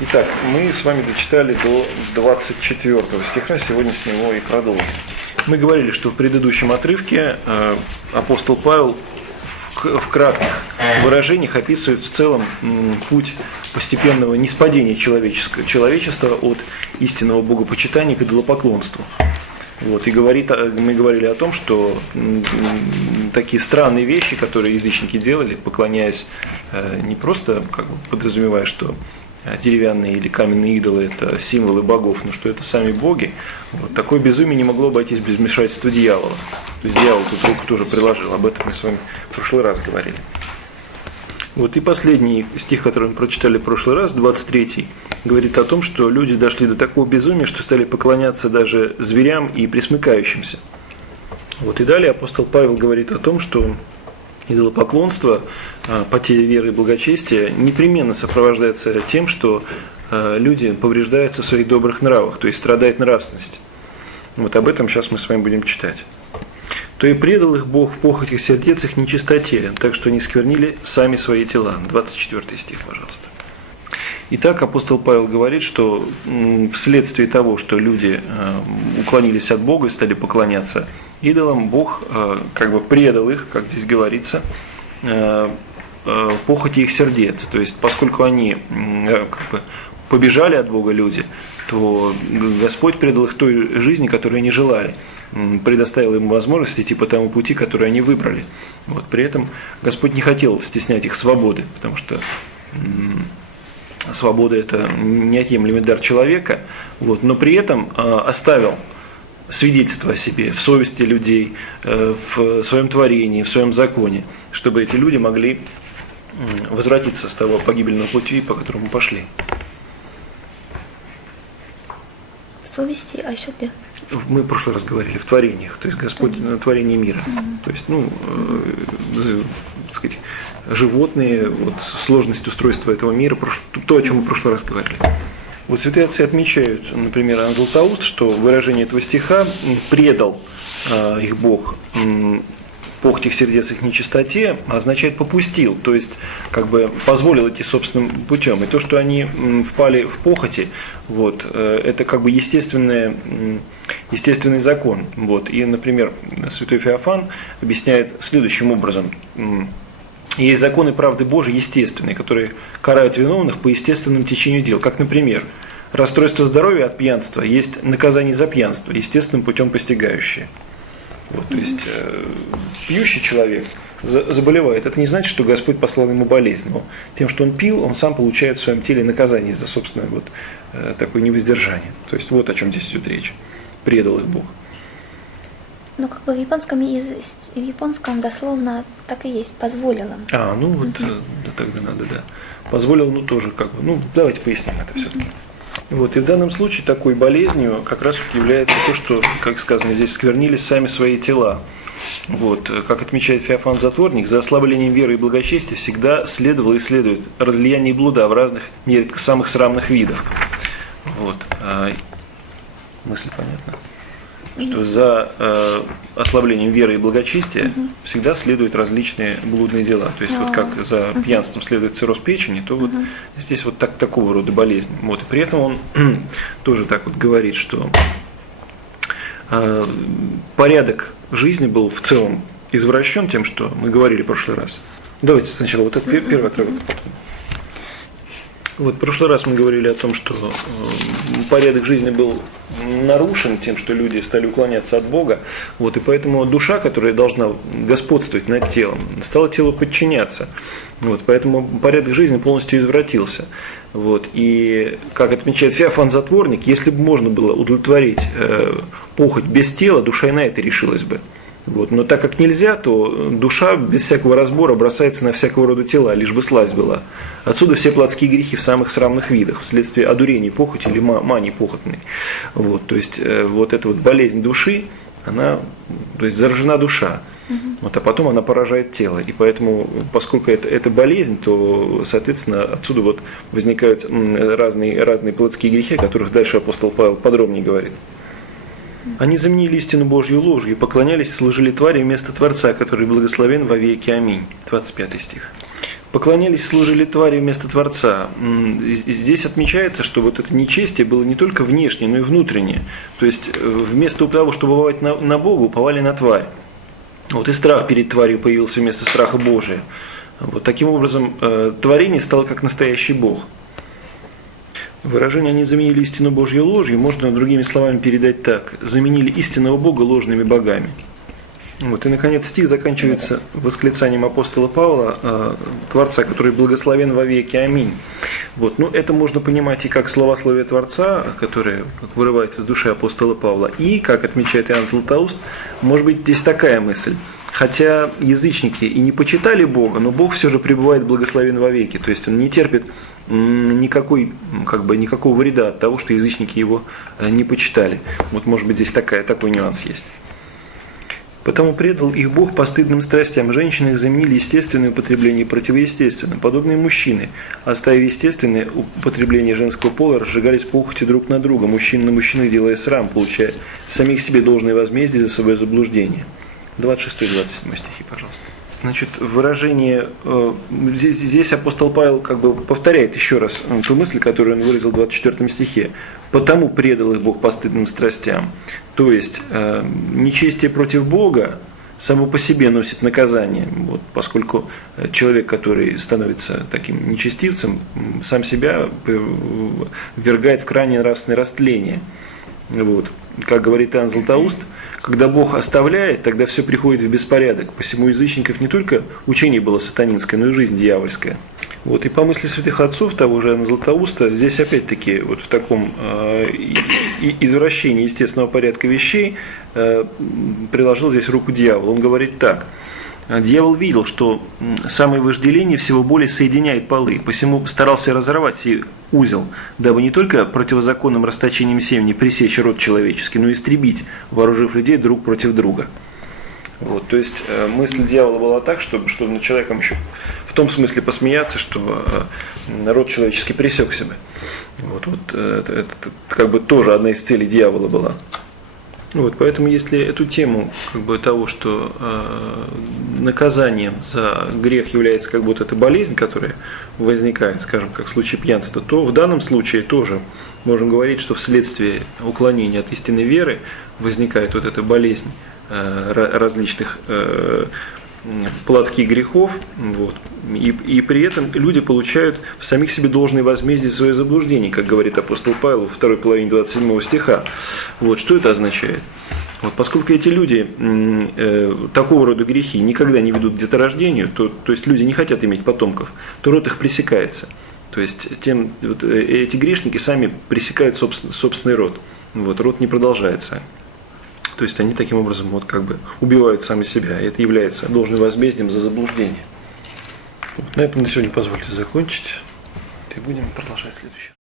Итак, мы с вами дочитали до 24 стиха, сегодня с него и продолжим. Мы говорили, что в предыдущем отрывке апостол Павел в кратких выражениях описывает в целом путь постепенного ниспадения человечества от истинного богопочитания к идолопоклонству. Вот, и мы говорили о том, что такие странные вещи, которые язычники делали, поклоняясь не просто подразумевая, что деревянные или каменные идолы – это символы богов, но что это сами боги, вот, такое безумие не могло обойтись без вмешательства дьявола. То есть дьявол тут руку тоже приложил, об этом мы с вами в прошлый раз говорили. Вот, и последний стих, который мы прочитали в прошлый раз, 23-й, говорит о том, что люди дошли до такого безумия, что стали поклоняться даже зверям и пресмыкающимся. Вот, и далее апостол Павел говорит о том, что идолопоклонство, потеря веры и благочестия непременно сопровождается тем, что люди повреждаются в своих добрых нравах, то есть страдает нравственность. Вот об этом сейчас мы с вами будем читать. То и предал их Бог в похоть их сердец их нечистоте, так что они сквернили сами свои тела. 24 стих, пожалуйста. Итак, апостол Павел говорит, что вследствие того, что люди уклонились от Бога и стали поклоняться идолам, Бог предал их, как здесь говорится, похоти их сердец. То есть, поскольку они побежали от Бога люди, то Господь предал их той жизни, которую они желали, предоставил им возможность идти по тому пути, который они выбрали. Вот, при этом Господь не хотел стеснять их свободы, потому что свобода – это неотъемлемый дар человека, вот, но при этом оставил свидетельство о себе в совести людей, в своем творении, в своем законе, чтобы эти люди могли возвратиться с того погибельного пути, по которому пошли. В совести, а еще где? Мы в прошлый раз говорили в творениях, то есть Господь на творении мира. То есть, так сказать, животные, вот, сложность устройства этого мира, то, о чем мы в прошлый раз говорили. Вот святые отцы отмечают, например, Иоанн Златоуст, что выражение этого стиха «предал их Бог похоть их сердец их нечистоте» означает «попустил», то есть позволил идти собственным путем. И то, что они впали в похоти, вот, это естественный закон. Вот. И, например, святой Феофан объясняет следующим образом. Есть законы правды Божией естественные, которые карают виновных по естественному течению дел. Как, например, расстройство здоровья от пьянства есть наказание за пьянство, естественным путем постигающее. Вот, то есть пьющий человек заболевает. Это не значит, что Господь послал ему болезнь. Но тем, что он пил, он сам получает в своем теле наказание за собственное такое невоздержание. То есть вот о чем здесь идет речь. Предал их Бог. Ну, в японском дословно так и есть, позволил им. Да, тогда надо, да. Позволил, тоже давайте поясним это все-таки. Вот, и в данном случае такой болезнью как раз является то, что, как сказано здесь, сквернили сами свои тела. Вот, как отмечает Феофан Затворник, за ослаблением веры и благочестия всегда следовало и следует разлияние блуда в разных, нередко самых срамных видах. Вот. Мысль понятна? Что за ослаблением веры и благочестия всегда следуют различные блудные дела. То есть, как за пьянством следует цирроз печени, то здесь такого рода болезнь. Вот. И при этом он тоже так говорит, что порядок жизни был в целом извращен тем, что мы говорили в прошлый раз. Давайте сначала этот первый отрывок. Вот в прошлый раз мы говорили о том, что порядок жизни был нарушен тем, что люди стали уклоняться от Бога, вот, и поэтому душа, которая должна господствовать над телом, стала телу подчиняться. Вот, поэтому порядок жизни полностью извратился. Вот, и, как отмечает Феофан Затворник, если бы можно было удовлетворить похоть без тела, душа и на это решилась бы. Вот, но так как нельзя, то душа без всякого разбора бросается на всякого рода тела, лишь бы сласть была. Отсюда все плотские грехи в самых срамных видах, вследствие одурения похоти или мании похотной. Вот, то есть эта болезнь души, она, то есть заражена душа, вот, а потом она поражает тело. И поэтому, поскольку это болезнь, то, соответственно, отсюда возникают разные плотские грехи, о которых дальше апостол Павел подробнее говорит. Они заменили истину Божью ложью и поклонялись и служили твари вместо Творца, который благословен во веки. Аминь. 25 стих. Поклонялись и служили твари вместо Творца. Здесь отмечается, что вот это нечестие было не только внешнее, но и внутреннее. То есть вместо того, чтобы уповать на Бога, уповали на тварь. Вот и страх перед тварью появился вместо страха Божия. Вот таким образом творение стало как настоящий Бог. Выражение «они заменили истину Божью ложью» можно другими словами передать так: заменили истинного Бога ложными богами. Вот, и, наконец, стих заканчивается восклицанием апостола Павла, Творца, который благословен во веки. Аминь. Вот, ну, это можно понимать и как словословие Творца, которое вырывается из души апостола Павла, и, как отмечает Иоанн Златоуст, может быть здесь такая мысль. Хотя язычники и не почитали Бога, но Бог все же пребывает благословен во веки. То есть Он не терпит никакого вреда от того, что язычники Его не почитали. Вот, может быть, здесь такой нюанс есть. Потому предал их Бог постыдным страстям. Женщины заменили естественное употребление противоестественным. Подобные мужчины, оставив естественное употребление женского пола, разжигались похотью друг на друга, мужчин на мужчинах делая срам, получая самих себе должное возмездие за свое заблуждение. 26 и 27 стихи, пожалуйста. Значит, выражение, здесь апостол Павел как бы повторяет еще раз ту мысль, которую он выразил в 24 стихе. «Потому предал их Бог постыдным страстям». То есть, нечестие против Бога само по себе носит наказание, вот, поскольку человек, который становится таким нечестивцем, сам себя ввергает в крайне нравственное растление. Вот. Как говорит Иоанн Златоуст, когда Бог оставляет, тогда все приходит в беспорядок. Посему у язычников не только учение было сатанинское, но и жизнь дьявольская. Вот, и по мысли святых отцов, того же Иоанна Златоуста, здесь опять-таки вот в таком извращении естественного порядка вещей приложил здесь руку дьявол. Он говорит так: дьявол видел, что самое вожделение всего более соединяет полы, посему старался разорвать сей узел, дабы не только противозаконным расточением семени пресечь род человеческий, но и истребить, вооружив людей друг против друга. Вот, то есть мысль дьявола была так, чтобы над человеком еще в том смысле посмеяться, что народ человеческий пресекся бы. Вот это как бы тоже одна из целей дьявола была. Вот, поэтому если эту тему как бы того, что наказанием за грех является как будто эта болезнь, которая возникает, скажем, как в случае пьянства, то в данном случае тоже можем говорить, что вследствие уклонения от истинной веры возникает вот эта болезнь различных плотских грехов, вот, и при этом люди получают в самих себе должное возмездие за свое заблуждение, как говорит апостол Павел во второй половине 27 стиха. Вот, что это означает? Вот, поскольку эти люди такого рода грехи никогда не ведут к деторождению, то есть люди не хотят иметь потомков, то род их пресекается. То есть эти грешники сами пресекают собственный род. Вот, род не продолжается. То есть они таким образом вот как бы убивают сами себя. И это является должным возмездием за заблуждение. Вот, на этом на сегодня позвольте закончить. И будем продолжать следующее.